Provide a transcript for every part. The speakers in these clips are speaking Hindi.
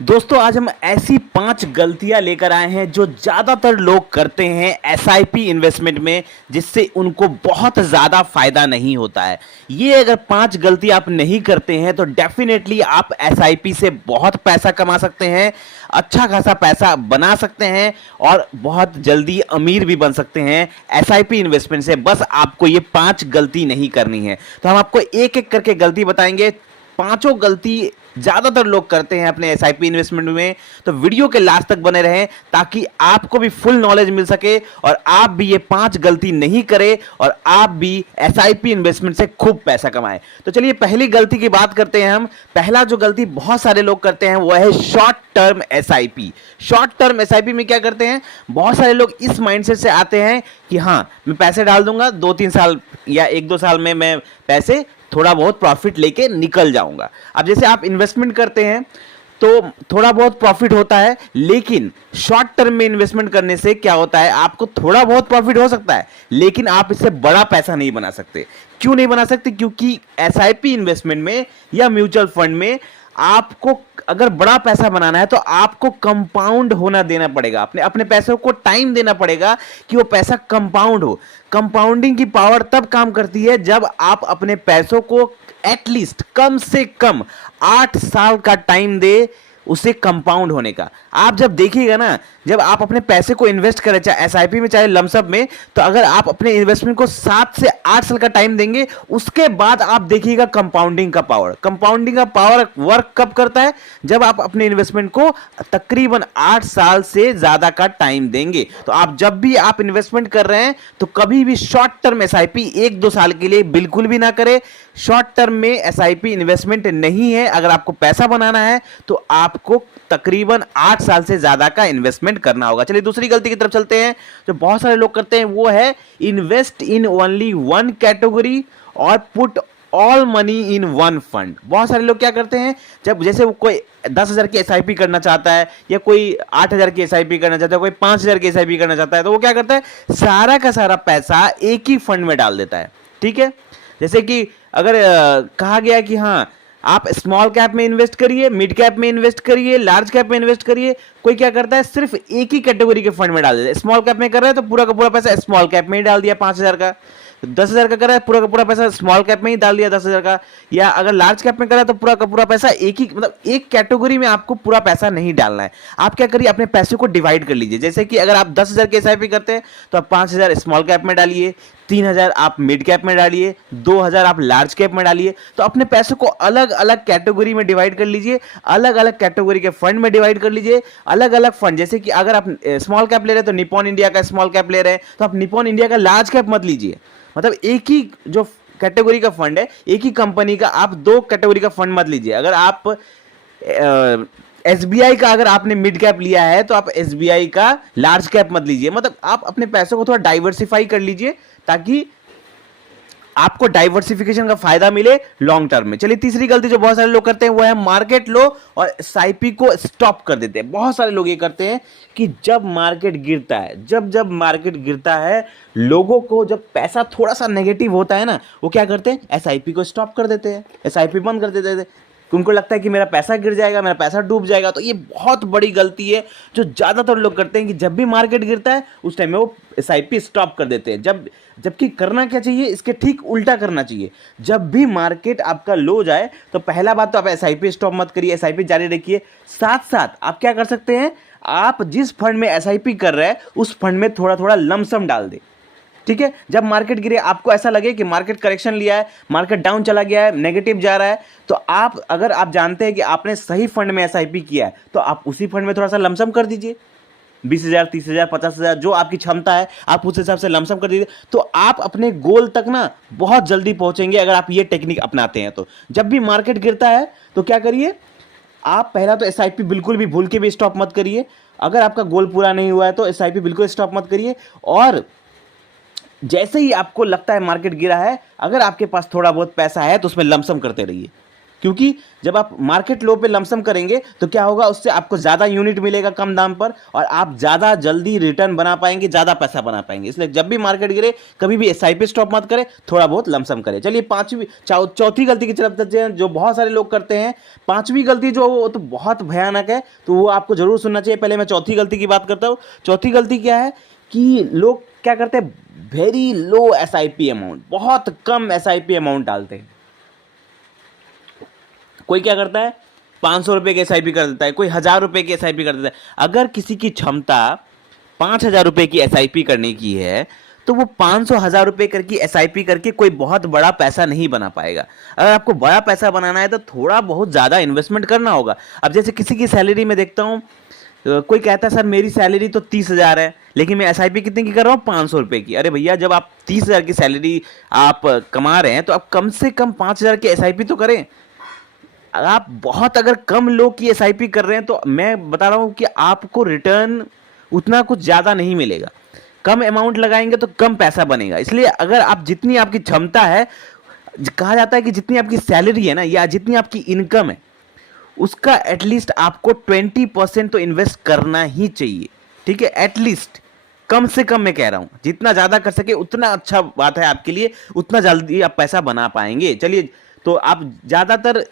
दोस्तों आज हम ऐसी 5 गलतियां लेकर आए हैं जो ज़्यादातर लोग करते हैं एसआईपी इन्वेस्टमेंट में, जिससे उनको बहुत ज़्यादा फायदा नहीं होता है। ये अगर 5 गलती आप नहीं करते हैं तो डेफिनेटली आप एसआईपी से बहुत पैसा कमा सकते हैं, अच्छा खासा पैसा बना सकते हैं और बहुत जल्दी अमीर भी बन सकते हैं एसआईपी इन्वेस्टमेंट से। बस आपको ये 5 गलती नहीं करनी है। तो हम आपको एक एक करके गलती बताएंगे। पांचों गलती ज्यादातर लोग करते हैं अपने एसआईपी इन्वेस्टमेंट में, तो वीडियो के लास्ट तक बने रहें ताकि आपको भी फुल नॉलेज मिल सके और आप भी ये 5 गलती नहीं करें और आप भी एसआईपी इन्वेस्टमेंट से खूब पैसा कमाएं। तो चलिए पहली गलती की बात करते हैं हम। पहला जो गलती बहुत सारे लोग करते हैं वो है short term SIP. Short term SIP में क्या करते हैं, बहुत सारे लोग इस माइंडसेट से आते हैं कि हाँ मैं पैसे डाल दूंगा, 2-3 साल या 1-2 साल में मैं पैसे थोड़ा बहुत प्रॉफिट लेके निकल जाऊंगा। अब जैसे आप इन्वेस्टमेंट करते हैं तो थोड़ा बहुत प्रॉफिट होता है, लेकिन शॉर्ट टर्म में इन्वेस्टमेंट करने से क्या होता है, आपको थोड़ा बहुत प्रॉफिट हो सकता है लेकिन आप इससे बड़ा पैसा नहीं बना सकते। क्यों नहीं बना सकते? क्योंकि एसआईपी इन्वेस्टमेंट में या म्यूचुअल फंड में आपको अगर बड़ा पैसा बनाना है तो आपको कंपाउंड होना देना पड़ेगा, अपने अपने पैसों को टाइम देना पड़ेगा कि वो पैसा कंपाउंड हो। कंपाउंडिंग की पावर तब काम करती है जब आप अपने पैसों को एटलीस्ट कम से कम 8 साल का टाइम दे उसे कंपाउंड होने का। आप जब देखिएगा ना, जब आप अपने पैसे को इन्वेस्ट करें चाहे एसआईपी में चाहे लमसम में, तो अगर आप अपने इन्वेस्टमेंट को 7 से 8 साल का टाइम देंगे उसके बाद आप देखिएगा कंपाउंडिंग का पावर। कंपाउंडिंग का पावर वर्क कब करता है? जब आप अपने इन्वेस्टमेंट को तकरीबन 8 साल से ज्यादा का टाइम देंगे। तो आप जब भी आप इन्वेस्टमेंट कर रहे हैं तो कभी भी शॉर्ट टर्म एसआईपी 1-2 साल के लिए बिल्कुल भी ना करें। शॉर्ट टर्म में एसआईपी इन्वेस्टमेंट नहीं है। अगर आपको पैसा बनाना है तो आपको तकरीबन 8 साल से ज्यादा का इन्वेस्टमेंट करना होगा। चलिए दूसरी गलती की तरफ चलते हैं जो बहुत सारे लोग करते हैं, वो है invest in only one category और put all money in one fund. बहुत सारे लोग क्या करते हैं, जब जैसे कोई 10,000 की एसआईपी करना चाहता है या कोई 8,000 की एसआईपी करना चाहता है, कोई 5,000 की एसआईपी करना चाहता है, तो वो क्या करता है, सारा का सारा पैसा एक ही फंड में डाल देता है। ठीक है, जैसे कि अगर कहा गया कि हाँ आप स्मॉल कैप में इन्वेस्ट करिए, मिड कैप में इन्वेस्ट करिए, लार्ज कैप में इन्वेस्ट करिए, कोई क्या करता है सिर्फ एक ही कैटेगरी के फंड में डाल देता है। स्मॉल कैप में कर रहा है तो पूरा का पूरा पैसा स्मॉल कैप में ही डाल दिया 5,000 का। 10,000 का कर रहा है पूरा का पूरा पैसा स्मॉल कैप में ही डाल दिया 10,000 का। या अगर लार्ज कैप में कर रहा है तो पूरा का पूरा पैसा एक ही, मतलब एक कैटेगरी में आपको पूरा पैसा नहीं डालना है। आप क्या करिए, अपने पैसे को डिवाइड कर लीजिए। जैसे कि अगर आप 10,000 की एसआईपी करते हैं तो आप 5,000 स्मॉल कैप में डालिए, 3,000 आप मिड कैप में डालिए, 2,000 आप लार्ज कैप में डालिए। तो अपने पैसों को अलग अलग कैटेगरी में डिवाइड कर लीजिए, अलग अलग कैटेगरी के फंड में डिवाइड कर लीजिए। अलग अलग फंड, जैसे कि अगर आप स्मॉल कैप ले रहे हैं तो निपॉन इंडिया का स्मॉल कैप ले रहे हैं तो आप निपॉन इंडिया का लार्ज कैप मत लीजिए। मतलब एक ही जो कैटेगरी का फंड है, एक ही कंपनी का, आप 2 कैटेगरी का फंड मत लीजिए। अगर आप एसबीआई का अगर आपने मिड कैप लिया है तो आप एसबीआई का लार्ज कैप मत लीजिए। मतलब आप अपने पैसों को थोड़ा डाइवर्सिफाई कर लीजिए ताकि आपको डाइवर्सिफिकेशन का फायदा मिले लॉन्ग टर्म में। चलिए तीसरी गलती जो बहुत सारे लोग करते हैं वो है मार्केट लो और एसआईपी को स्टॉप कर देते हैं। बहुत सारे लोग ये करते हैं कि जब मार्केट गिरता है, जब मार्केट गिरता है, लोगों को जब पैसा थोड़ा सा नेगेटिव होता है ना, वो क्या करते हैं, एसआईपी को स्टॉप कर देते हैं, एसआईपी बंद कर देते हैं। उनको लगता है कि मेरा पैसा गिर जाएगा, मेरा पैसा डूब जाएगा। तो ये बहुत बड़ी गलती है जो ज़्यादातर लोग करते हैं कि जब भी मार्केट गिरता है उस टाइम में वो एसआईपी स्टॉप कर देते हैं। जबकि करना क्या चाहिए, इसके ठीक उल्टा करना चाहिए। जब भी मार्केट आपका लो जाए तो पहला बात तो आप एसआईपी स्टॉप मत करिए, एसआईपी जारी रखिए। साथ साथ आप क्या कर सकते हैं, आप जिस फंड में एसआईपी कर रहे हैं उस फंड में थोड़ा थोड़ा लमसम डाल दें। ठीक है, जब मार्केट गिरे, आपको ऐसा लगे कि मार्केट करेक्शन लिया है, मार्केट डाउन चला गया है, नेगेटिव जा रहा है, तो आप अगर आप जानते हैं कि आपने सही फंड में एसआईपी किया है तो आप उसी फंड में थोड़ा सा लमसम कर दीजिए। 20,000, 30,000, 50,000 जो आपकी क्षमता है आप उस हिसाब से लमसम कर दीजिए। तो आप अपने गोल तक ना बहुत जल्दी पहुंचेंगे अगर आप ये टेक्निक अपनाते हैं। तो जब भी मार्केट गिरता है तो क्या करिए, आप पहला तो एसआईपी बिल्कुल भी भूल के भी स्टॉप मत करिए। अगर आपका गोल पूरा नहीं हुआ है तो एसआईपी बिल्कुल स्टॉप मत करिए। और जैसे ही आपको लगता है मार्केट गिरा है, अगर आपके पास थोड़ा बहुत पैसा है तो उसमें लमसम करते रहिए। क्योंकि जब आप मार्केट लो पे लमसम करेंगे तो क्या होगा, उससे आपको ज़्यादा यूनिट मिलेगा कम दाम पर और आप ज़्यादा जल्दी रिटर्न बना पाएंगे, ज़्यादा पैसा बना पाएंगे। इसलिए जब भी मार्केट गिरे कभी भी एसआईपी स्टॉप मत करें, थोड़ा बहुत लमसम करें। चलिए चौथी गलती की तरफ चलते हैं जो बहुत सारे लोग करते हैं। पांचवी गलती जो वो तो बहुत भयानक है, तो वो आपको जरूर सुनना चाहिए। पहले मैं चौथी गलती की बात करता हूँ। चौथी गलती क्या है कि लोग क्या करते हैं, वेरी लो एसआईपी अमाउंट, बहुत कम एसआईपी अमाउंट डालते हैं। कोई क्या करता है, 500 रुपये की एसआईपी कर देता है, कोई 1000 रुपये की एसआईपी कर देता है। अगर किसी की क्षमता 5000 रुपये की एसआईपी करने की है तो वो 500-1000 रुपये करके एसआईपी करके कोई बहुत बड़ा पैसा नहीं बना पाएगा। अगर आपको बड़ा पैसा बनाना है तो थोड़ा बहुत ज़्यादा इन्वेस्टमेंट करना होगा। अब जैसे किसी की सैलरी में देखता हूँ, कोई कहता है सर मेरी सैलरी तो 30,000 है लेकिन मैं एसआईपी कितने की कर रहा हूँ, 500 रुपये की। अरे भैया, जब आप 30,000 की सैलरी आप कमा रहे हैं तो आप कम से कम 5,000 की एसआईपी तो करें। आप बहुत अगर कम लोग की एसआईपी कर रहे हैं तो मैं बता रहा हूं कि आपको रिटर्न उतना कुछ ज़्यादा नहीं मिलेगा। कम अमाउंट लगाएंगे तो कम पैसा बनेगा। इसलिए अगर आप जितनी आपकी क्षमता है, कहा जाता है कि जितनी आपकी सैलरी है ना या जितनी आपकी इनकम है उसका एटलीस्ट आपको 20% तो इन्वेस्ट करना ही चाहिए। ठीक है, एटलीस्ट, कम से कम मैं कह रहा हूं, जितना ज़्यादा कर सके उतना अच्छा बात है आपके लिए, उतना जल्दी आप पैसा बना पाएंगे। चलिए, तो आप ज़्यादातर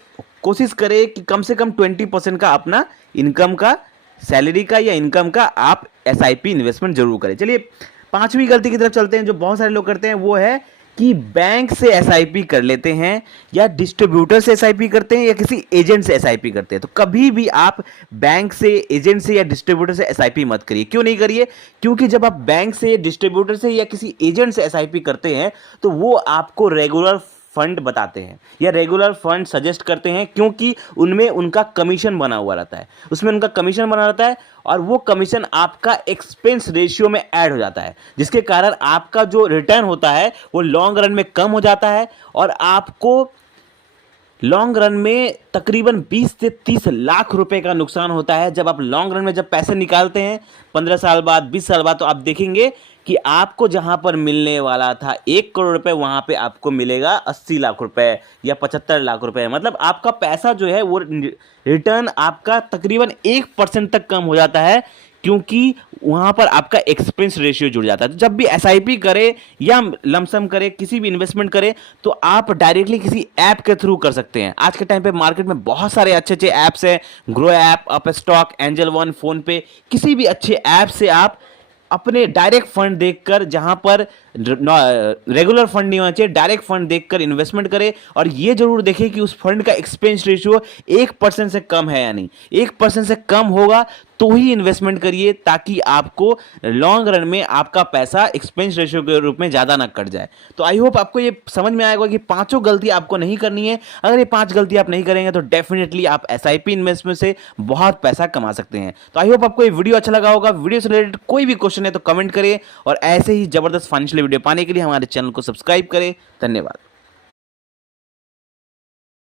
कोशिश करें कि कम से कम 20% का अपना इनकम का, सैलरी का या इनकम का आप एसआईपी इन्वेस्टमेंट जरूर करें। चलिए, पांचवी गलती की तरफ चलते हैं जो बहुत सारे लोग करते हैं। वो है कि बैंक से एसआईपी कर लेते हैं या डिस्ट्रीब्यूटर से एसआईपी करते हैं या किसी एजेंट से एसआईपी करते हैं। तो कभी भी आप बैंक से, एजेंट से या डिस्ट्रीब्यूटर से एसआईपी मत करिए। क्यों नहीं करिए? क्योंकि जब आप बैंक से, डिस्ट्रीब्यूटर से या किसी एजेंट से एसआईपी करते हैं तो वो आपको रेगुलर फंड बताते हैं या रेगुलर फंड सजेस्ट करते हैं, क्योंकि उनमें उनका कमीशन बना हुआ रहता है, उसमें उनका कमीशन बना रहता है और वो कमीशन आपका एक्सपेंस रेशियो में ऐड हो जाता है, जिसके कारण आपका जो रिटर्न होता है वो लॉन्ग रन में कम हो जाता है और आपको लॉन्ग रन में तकरीबन 20 से 30 लाख रुपए का नुकसान होता है। जब आप लॉन्ग रन में जब पैसे निकालते हैं 15 साल बाद, 20 साल बाद, तो आप देखेंगे कि आपको जहां पर मिलने वाला था 1 करोड़ रुपए, वहां पे आपको मिलेगा 80 लाख रुपए या 75 लाख रुपए। मतलब आपका पैसा जो है वो रिटर्न आपका तकरीबन 1% तक कम हो जाता है, क्योंकि वहां पर आपका एक्सपेंस रेशियो जुड़ जाता है। तो जब भी एसआईपी करे या लमसम करे, किसी भी इन्वेस्टमेंट करे, तो आप डायरेक्टली किसी ऐप के थ्रू कर सकते हैं। आज के टाइम पे मार्केट में बहुत सारे अच्छे अच्छे ऐप्स हैं, grow app, up stock, angel one, phone पे, किसी भी अच्छे ऐप से आप अपने डायरेक्ट फंड देखकर, जहां पर रेगुलर फंड नहीं होना चाहिए, डायरेक्ट फंड देखकर इन्वेस्टमेंट करें और ये जरूर देखें कि उस फंड का एक्सपेंस रेशियो 1% से कम है या नहीं। 1% से कम होगा तो ही इन्वेस्टमेंट करिए, ताकि आपको लॉन्ग रन में आपका पैसा एक्सपेंस रेशियो के रूप में ज़्यादा ना कट जाए। तो आई होप आपको ये समझ में आएगा कि पांचों गलती आपको नहीं करनी है। अगर ये 5 गलती आप नहीं करेंगे तो डेफिनेटली आप एसआईपी इन्वेस्टमेंट से बहुत पैसा कमा सकते हैं। तो आई होप आपको ये वीडियो अच्छा लगा होगा। वीडियो से रिलेटेड कोई भी क्वेश्चन है तो कमेंट करें और ऐसे ही जबरदस्त फाइनेंशियल वीडियो पाने के लिए हमारे चैनल को सब्सक्राइब करें। धन्यवाद।